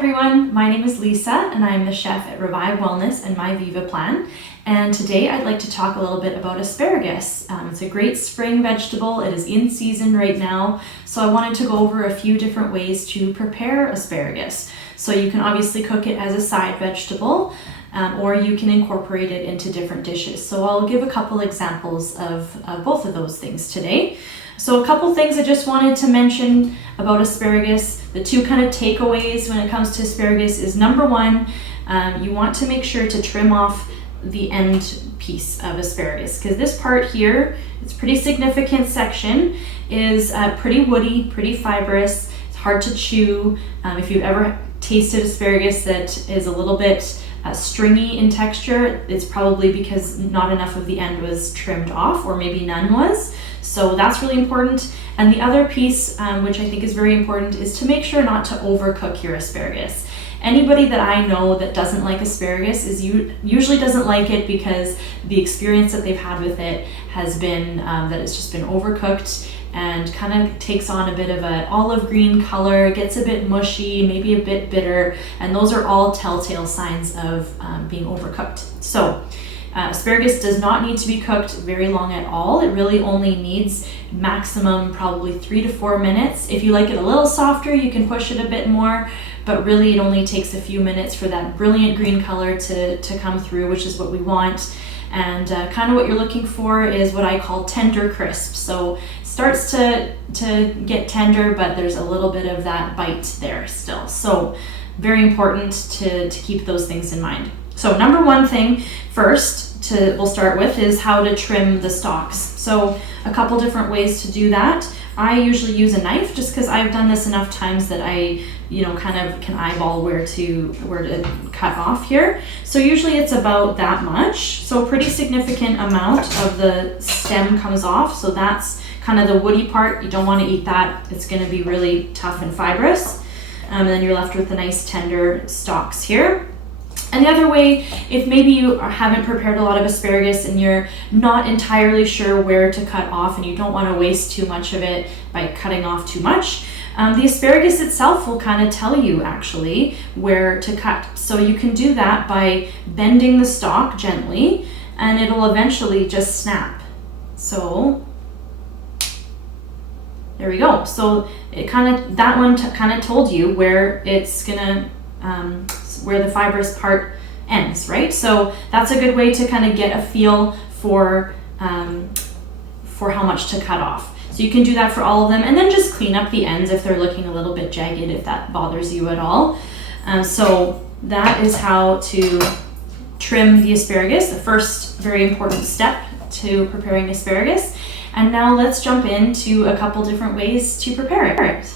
everyone, my name is Lisa and I'm the chef at Revive Wellness and My Viva Plan. And today I'd like to talk a little bit about asparagus. It's a great spring vegetable. It is in season right now. So I wanted to go over a few different ways to prepare asparagus. So you can obviously cook it as a side vegetable, or you can incorporate it into different dishes. So I'll give a couple examples of both of those things today. So a couple things I just wanted to mention about asparagus. The two kind of takeaways when it comes to asparagus is number one, you want to make sure to trim off the end piece of asparagus, because this part here, it's a pretty significant section, is pretty woody, pretty fibrous. It's hard to chew. If you've ever tasted asparagus that is a little bit stringy in texture, it's probably because not enough of the end was trimmed off, or maybe none was. So that's really important. And the other piece, which I think is very important, is to make sure not to overcook your asparagus. Anybody that I know that doesn't like asparagus usually doesn't like it because the experience that they've had with it has been that it's just been overcooked and kind of takes on a bit of an olive green color, gets a bit mushy, maybe a bit bitter, and those are all telltale signs of being overcooked. So asparagus does not need to be cooked very long at all. It really only needs maximum probably 3 to 4 minutes. If you like it a little softer, you can push it a bit more, but really it only takes a few minutes for that brilliant green color to come through, which is what we want. And kind of what you're looking for is what I call tender crisp. So it starts to get tender, but there's a little bit of that bite there still. So very important to keep those things in mind. So number one thing first we'll start with is how to trim the stalks. So a couple different ways to do that. I usually use a knife just because I've done this enough times that I kind of can eyeball where to cut off here. So usually it's about that much. So a pretty significant amount of the stem comes off. So that's kind of the woody part. You don't want to eat that. It's going to be really tough and fibrous. And then you're left with the nice tender stalks here. And the other way, if maybe you haven't prepared a lot of asparagus and you're not entirely sure where to cut off and you don't want to waste too much of it by cutting off too much, the asparagus itself will kind of tell you actually where to cut. So you can do that by bending the stalk gently and it'll eventually just snap. So there we go. So that one kind of told you where it's gonna where the fibrous part ends, right? So that's a good way to kind of get a feel for how much to cut off. So you can do that for all of them, and then just clean up the ends if they're looking a little bit jagged, if that bothers you at all. So that is how to trim the asparagus, the first very important step to preparing asparagus. And now let's jump into a couple different ways to prepare it.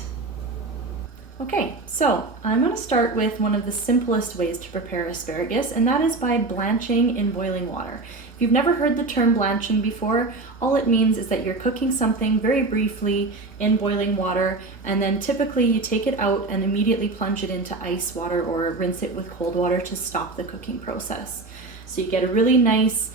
Okay, so I'm going to start with one of the simplest ways to prepare asparagus, and that is by blanching in boiling water. If you've never heard the term blanching before, all it means is that you're cooking something very briefly in boiling water, and then typically you take it out and immediately plunge it into ice water or rinse it with cold water to stop the cooking process. So you get a really nice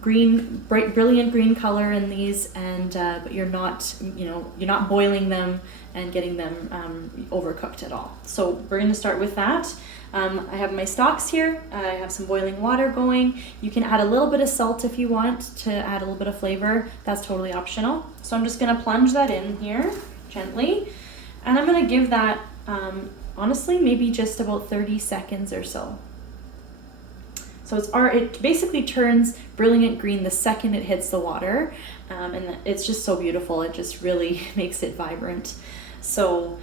green, bright, brilliant green color in these, and but you're not boiling them and getting them overcooked at all. So we're going to start with that. I have my stalks here. I have some boiling water going. You can add a little bit of salt if you want to add a little bit of flavor. That's totally optional. So I'm just going to plunge that in here gently, and I'm going to give that honestly maybe just about 30 seconds or so. So it basically turns brilliant green the second it hits the water, and it's just so beautiful. It just really makes it vibrant. So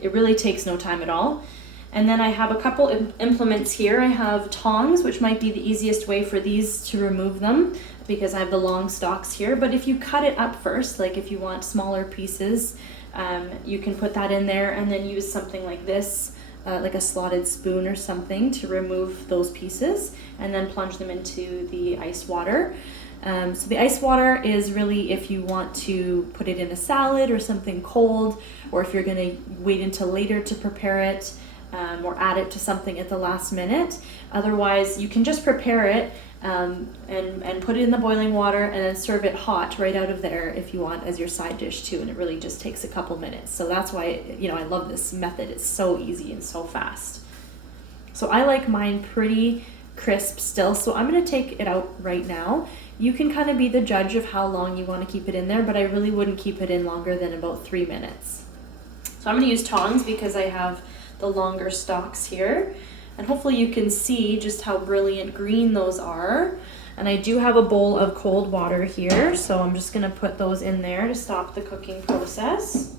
it really takes no time at all. And then I have a couple implements here. I have tongs, which might be the easiest way for these to remove them because I have the long stalks here. But if you cut it up first, like if you want smaller pieces, you can put that in there and then use something like this, like a slotted spoon or something, to remove those pieces and then plunge them into the ice water. So the ice water is really if you want to put it in a salad or something cold, or if you're going to wait until later to prepare it, or add it to something at the last minute. Otherwise, you can just prepare it and put it in the boiling water and then serve it hot right out of there if you want as your side dish too. And it really just takes a couple minutes. So that's why, you know, I love this method. It's so easy and so fast. So I like mine pretty crisp still. So I'm going to take it out right now. You can kind of be the judge of how long you want to keep it in there, but I really wouldn't keep it in longer than about 3 minutes. So I'm going to use tongs because I have the longer stalks here. And hopefully you can see just how brilliant green those are. And I do have a bowl of cold water here, so I'm just gonna put those in there to stop the cooking process.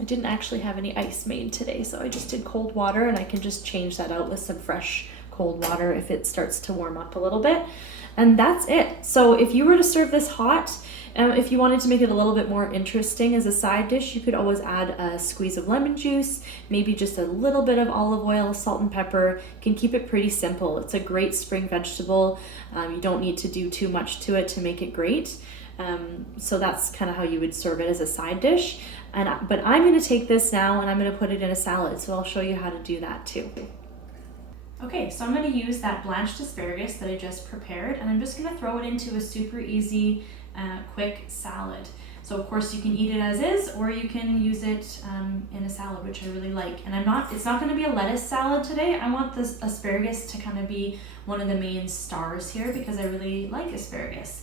I didn't actually have any ice made today, so I just did cold water, and I can just change that out with some fresh cold water if it starts to warm up a little bit. And that's it. So if you were to serve this hot, if you wanted to make it a little bit more interesting as a side dish, you could always add a squeeze of lemon juice, maybe just a little bit of olive oil, salt and pepper. You can keep it pretty simple. It's a great spring vegetable. You don't need to do too much to it to make it great. So that's kind of how you would serve it as a side dish. But I'm going to take this now and I'm going to put it in a salad. So I'll show you how to do that too. Okay, so I'm going to use that blanched asparagus that I just prepared, and I'm just going to throw it into a super easy, quick salad. So of course you can eat it as is, or you can use it in a salad, which I really like. And it's not going to be a lettuce salad today. I want this asparagus to kind of be one of the main stars here because I really like asparagus.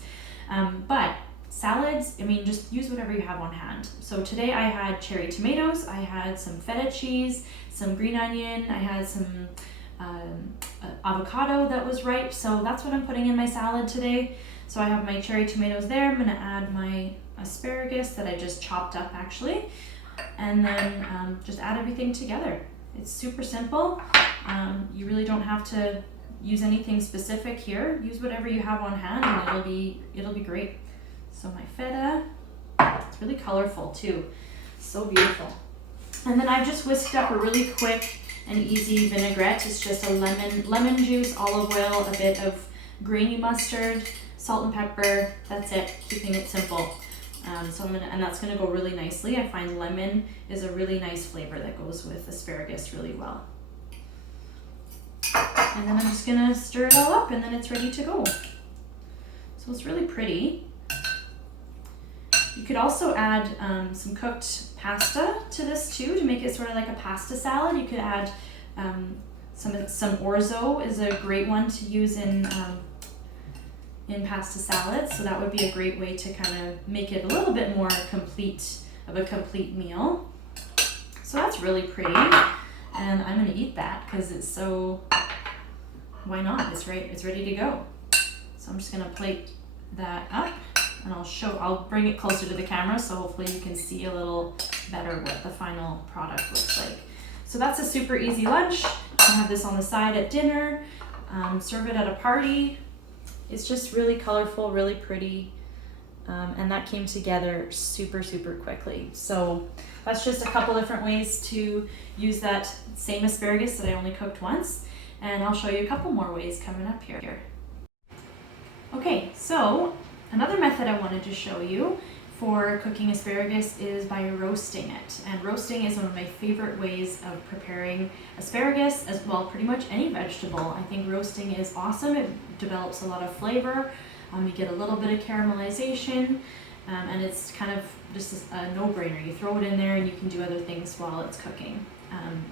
But salads, I mean, just use whatever you have on hand. So today I had cherry tomatoes, I had some feta cheese, some green onion, I had some avocado that was ripe, so that's what I'm putting in my salad today. So I have my cherry tomatoes there. I'm going to add my asparagus that I just chopped up actually, and then just add everything together. It's super simple. You really don't have to use anything specific here. Use whatever you have on hand and it'll be great. So my feta, it's really colorful too, so beautiful. And then I've just whisked up a really quick and easy vinaigrette. It's just a lemon juice, olive oil, a bit of grainy mustard, salt and pepper. That's it, keeping it simple. And that's gonna go really nicely. I find lemon is a really nice flavor that goes with asparagus really well. And then I'm just gonna stir it all up and then it's ready to go. So it's really pretty. You could also add some cooked pasta to this too to make it sort of like a pasta salad. You could add some orzo is a great one to use in pasta salads. So that would be a great way to kind of make it a little bit more complete meal. So that's really pretty, and I'm gonna eat that because it's so. Why not? It's ready to go. So I'm just gonna plate that up. And I'll bring it closer to the camera so hopefully you can see a little better what the final product looks like. So that's a super easy lunch. You can have this on the side at dinner, serve it at a party. It's just really colorful, really pretty, and that came together super, super quickly. So that's just a couple different ways to use that same asparagus that I only cooked once, and I'll show you a couple more ways coming up here. Okay, so another method I wanted to show you for cooking asparagus is by roasting it. And roasting is one of my favorite ways of preparing asparagus, as well pretty much any vegetable. I think roasting is awesome. It develops a lot of flavor. You get a little bit of caramelization, and it's kind of just a no-brainer. You throw it in there and you can do other things while it's cooking.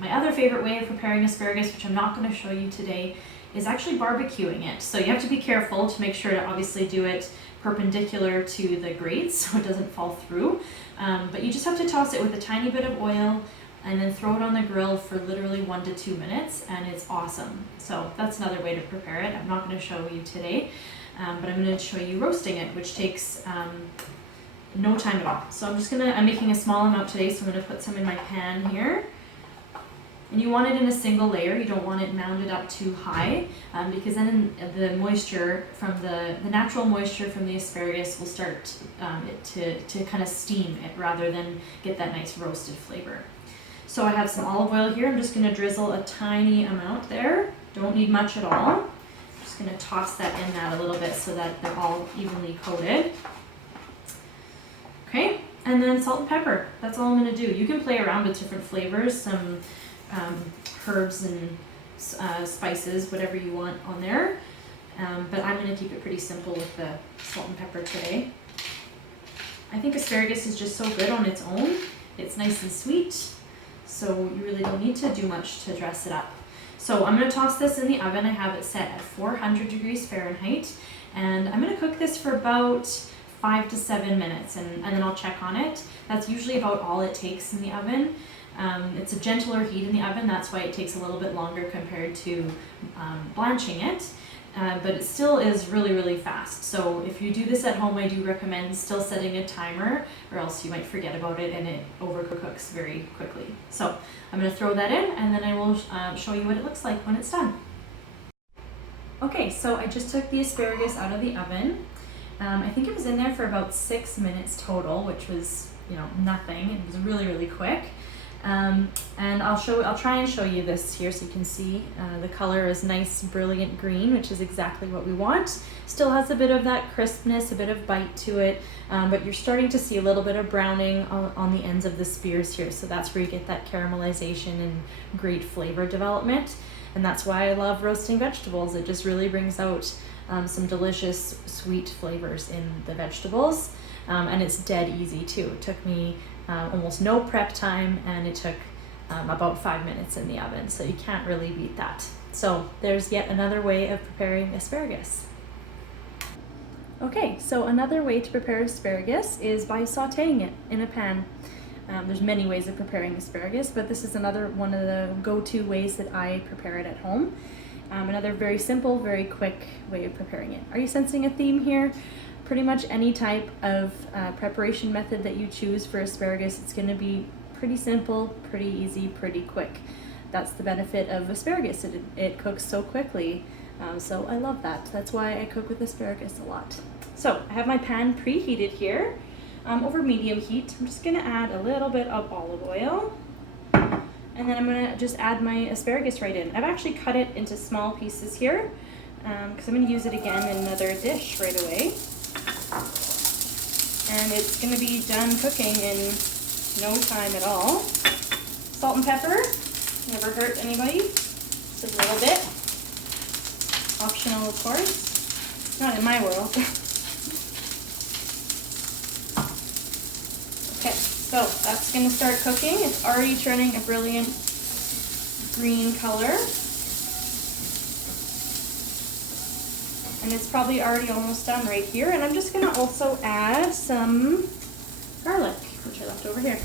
My other favorite way of preparing asparagus, which I'm not going to show you today, is actually barbecuing it. So you have to be careful to make sure to obviously do it perpendicular to the grates so it doesn't fall through. But you just have to toss it with a tiny bit of oil and then throw it on the grill for literally 1 to 2 minutes, and it's awesome. So that's another way to prepare it. I'm not going to show you today, but I'm going to show you roasting it, which takes no time at all. So I'm making a small amount today, so I'm going to put some in my pan here. And you want it in a single layer. You don't want it mounded up too high, because then the moisture from the natural moisture from the asparagus will start it to kind of steam it rather than get that nice roasted flavor. So I have some olive oil here. I'm just going to drizzle a tiny amount there. Don't need much at all. I'm just going to toss that in that a little bit so that they're all evenly coated. Okay, and then salt and pepper. That's all I'm going to do. You can play around with different flavors, some herbs and spices, whatever you want on there. But I'm going to keep it pretty simple with the salt and pepper today. I think asparagus is just so good on its own. It's nice and sweet, so you really don't need to do much to dress it up. So I'm going to toss this in the oven. I have it set at 400 degrees Fahrenheit, and I'm going to cook this for about 5 to 7 minutes, and then I'll check on it. That's usually about all it takes in the oven. It's a gentler heat in the oven, that's why it takes a little bit longer compared to blanching it. But it still is really, really fast. So if you do this at home, I do recommend still setting a timer, or else you might forget about it and it overcooks very quickly. So I'm going to throw that in, and then I will show you what it looks like when it's done. Okay, so I just took the asparagus out of the oven. I think it was in there for about 6 minutes total, which was, nothing. It was really, really quick. And I'll try and show you this here so you can see the color is nice, brilliant green, which is exactly what we want. Still has a bit of that crispness, a bit of bite to it, but you're starting to see a little bit of browning on the ends of the spears here. So that's where you get that caramelization and great flavor development. And that's why I love roasting vegetables. It just really brings out some delicious sweet flavors in the vegetables. And it's dead easy too. It took me almost no prep time, and it took about 5 minutes in the oven, so you can't really beat that. So there's yet another way of preparing asparagus. Okay, so another way to prepare asparagus is by sauteing it in a pan. There's many ways of preparing asparagus, but this is another one of the go-to ways that I prepare it at home. Another very simple, very quick way of preparing it. Are you sensing a theme here? Pretty much any type of preparation method that you choose for asparagus, it's going to be pretty simple, pretty easy, pretty quick. That's the benefit of asparagus. It cooks so quickly, so I love that. That's why I cook with asparagus a lot. So I have my pan preheated here over medium heat. I'm just going to add a little bit of olive oil, and then I'm going to just add my asparagus right in. I've actually cut it into small pieces here because I'm going to use it again in another dish right away. And it's going to be done cooking in no time at all. Salt and pepper, never hurt anybody. Just a little bit. Optional, of course. Not in my world. Okay, so that's going to start cooking. It's already turning a brilliant green color. And it's probably already almost done right here. And I'm just going to also add some garlic, which I left over here.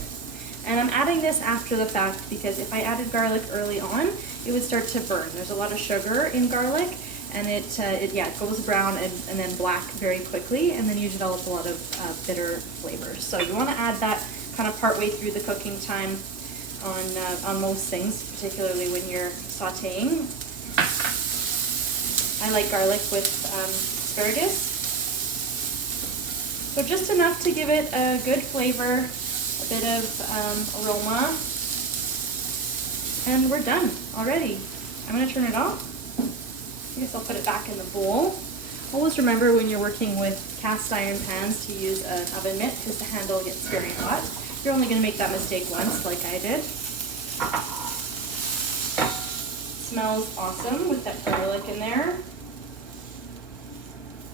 And I'm adding this after the fact because if I added garlic early on, it would start to burn. There's a lot of sugar in garlic, and it goes brown and then black very quickly, and then you develop a lot of bitter flavors. So you want to add that kind of partway through the cooking time on most things, particularly when you're sauteing. I like garlic with asparagus. So just enough to give it a good flavor, a bit of aroma, and we're done already. I'm going to turn it off. I guess I'll put it back in the bowl. Always remember when you're working with cast iron pans to use an oven mitt because the handle gets very hot. You're only going to make that mistake once, like I did. Smells awesome with that garlic in there.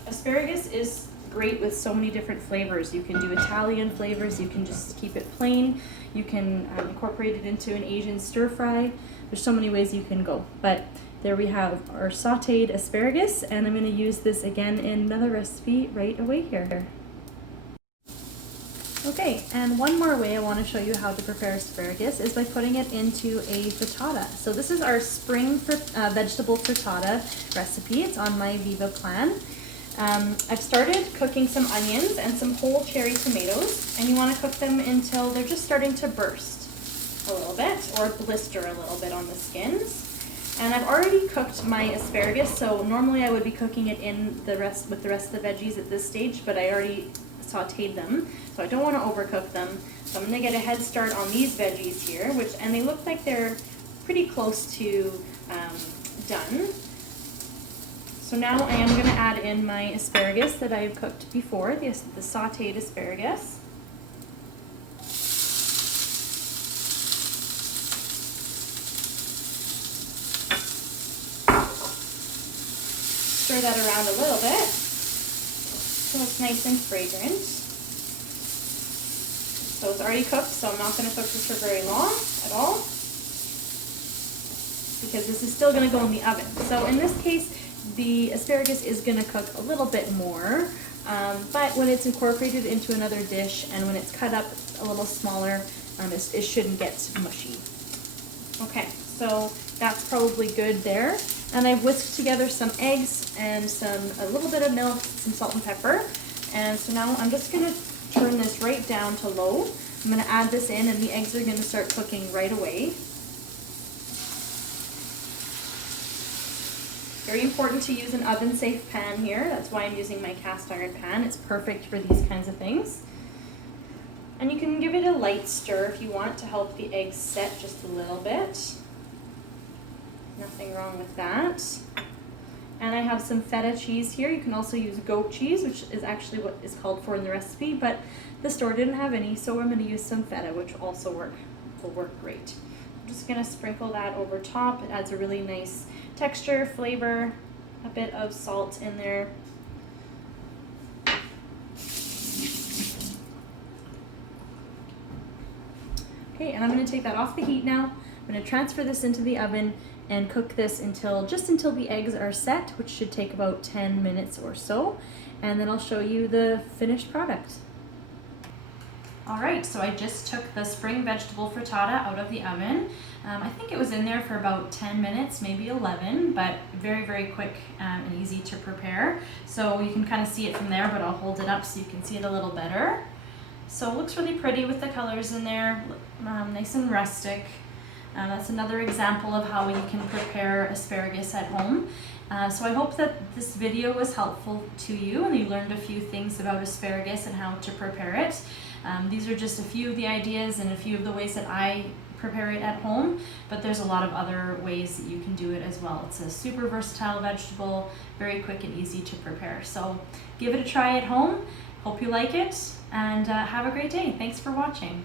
Asparagus is great with so many different flavors. You can do Italian flavors, you can just keep it plain, you can incorporate it into an Asian stir fry. There's so many ways you can go. But there we have our sauteed asparagus, and I'm going to use this again in another recipe right away here. Okay, and one more way I want to show you how to prepare asparagus is by putting it into a frittata. So this is our spring vegetable frittata recipe. It's on my Viva plan. I've started cooking some onions and some whole cherry tomatoes, and you want to cook them until they're just starting to burst a little bit or blister a little bit on the skins. And I've already cooked my asparagus, so normally I would be cooking it with the rest of the veggies at this stage, but I already sauteed them, so I don't want to overcook them. So I'm going to get a head start on these veggies here, and they look like they're pretty close to done. So now I am going to add in my asparagus that I've cooked before, the sauteed asparagus. stir that around a little bit so it's nice and fragrant. So it's already cooked, so I'm not going to cook this for very long at all, because this is still going to go in the oven. So in this case, the asparagus is going to cook a little bit more, but when it's incorporated into another dish and when it's cut up a little smaller, it shouldn't get mushy. Okay, so that's probably good there. And I've whisked together some eggs and a little bit of milk, some salt and pepper. And so now I'm just going to turn this right down to low. I'm going to add this in, and the eggs are going to start cooking right away. Very important to use an oven-safe pan here. That's why I'm using my cast iron pan. It's perfect for these kinds of things. And you can give it a light stir if you want to help the eggs set just a little bit. Nothing wrong with that. And I have some feta cheese here. You can also use goat cheese, which is actually what is called for in the recipe, but the store didn't have any, so I'm going to use some feta, which also will work great. I'm just going to sprinkle that over top. It adds a really nice texture, flavor, a bit of salt in there. Okay, and I'm going to take that off the heat now. I'm going to transfer this into the oven and cook this just until the eggs are set, which should take about 10 minutes or so, and then I'll show you the finished product. All right, so I just took the spring vegetable frittata out of the oven. I think it was in there for about 10 minutes, maybe 11, but very, very quick and easy to prepare. So you can kind of see it from there, but I'll hold it up so you can see it a little better. So it looks really pretty with the colors in there, nice and rustic. That's another example of how you can prepare asparagus at home. So I hope that this video was helpful to you and you learned a few things about asparagus and how to prepare it. These are just a few of the ideas and a few of the ways that I prepare it at home, but there's a lot of other ways that you can do it as well. It's a super versatile vegetable, very quick and easy to prepare. So give it a try at home. Hope you like it, and have a great day. Thanks for watching.